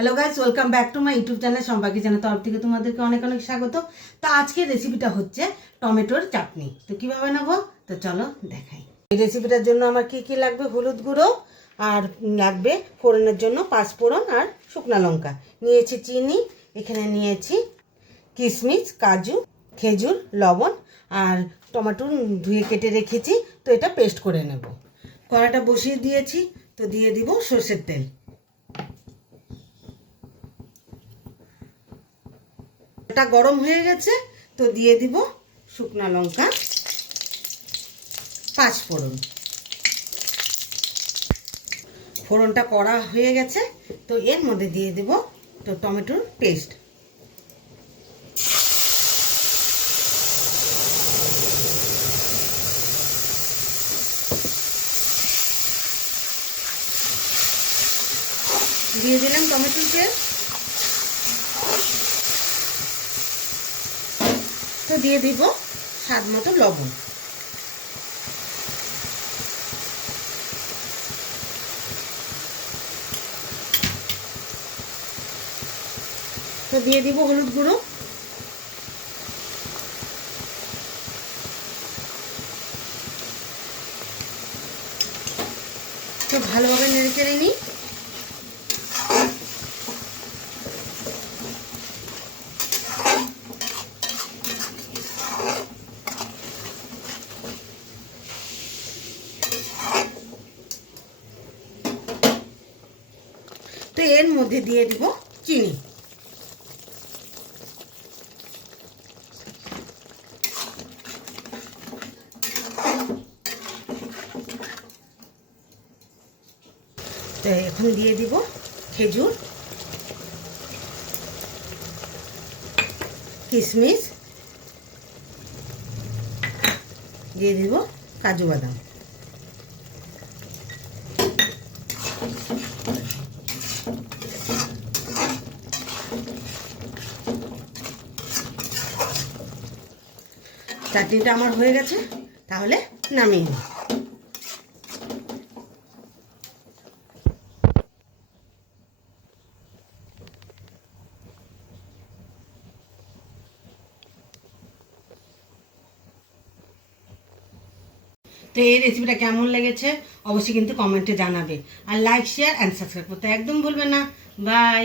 Hello guys, welcome back to my YouTube channel সম্পাকি channel তরফ থেকে তোমাদেরকে অনেক অনেক স্বাগত। তো আজকের রেসিপিটা হচ্ছে টমেটোর চাটনি। তো কীভাবে নেবো তো চলো দেখাই। এই রেসিপিটার জন্য আমার কি কি লাগবে, হলুদ গুঁড়ো আর লাগবে ফোড়নের জন্য পাঁচফোড়ন আর শুকনো লঙ্কা, নিয়েছি চিনি, এখানে নিয়েছি কিশমিশ, কাজু, খেজুর, লবণ আর টমেটো ধুয়ে কেটে রেখেছি। তো এটা পেস্ট করে নেব। কড়াটা বসিয়ে দিয়েছি, তো দিয়ে দিব সর্ষের তেল। এটা গরম হয়ে গেছে, তো দিয়ে দিব শুকনো লঙ্কা, পাঁচফোড়ন। ফোড়নটা কড়া হয়ে গেছে, তো এর মধ্যে দিয়ে দেব তো টমেটোর পেস্ট। দিয়ে দিলাম টমেটোর পেস্ট। তো দিয়ে দিব স্বাদ মতো লবণ। তো দিয়ে দিব হলুদ গুঁড়ো। তো ভালোভাবে নেড়ে চেড়ে নিই। তো এর মধ্যে দিয়ে দিব চিনি। তো এখন দিয়ে দিব খেজুর, কিশমিশ, দিয়ে দিব কাজু বাদাম। চাটনিটা আমার হয়ে গেছে, তাহলে নামিয়ে নিই। তো এই রেসিপিটা কেমন লেগেছে অবশ্যই কিন্তু কমেন্টে জানাবে, আর লাইক, শেয়ার অ্যান্ড সাবস্ক্রাইব করতে একদম ভুলবে না। বাই।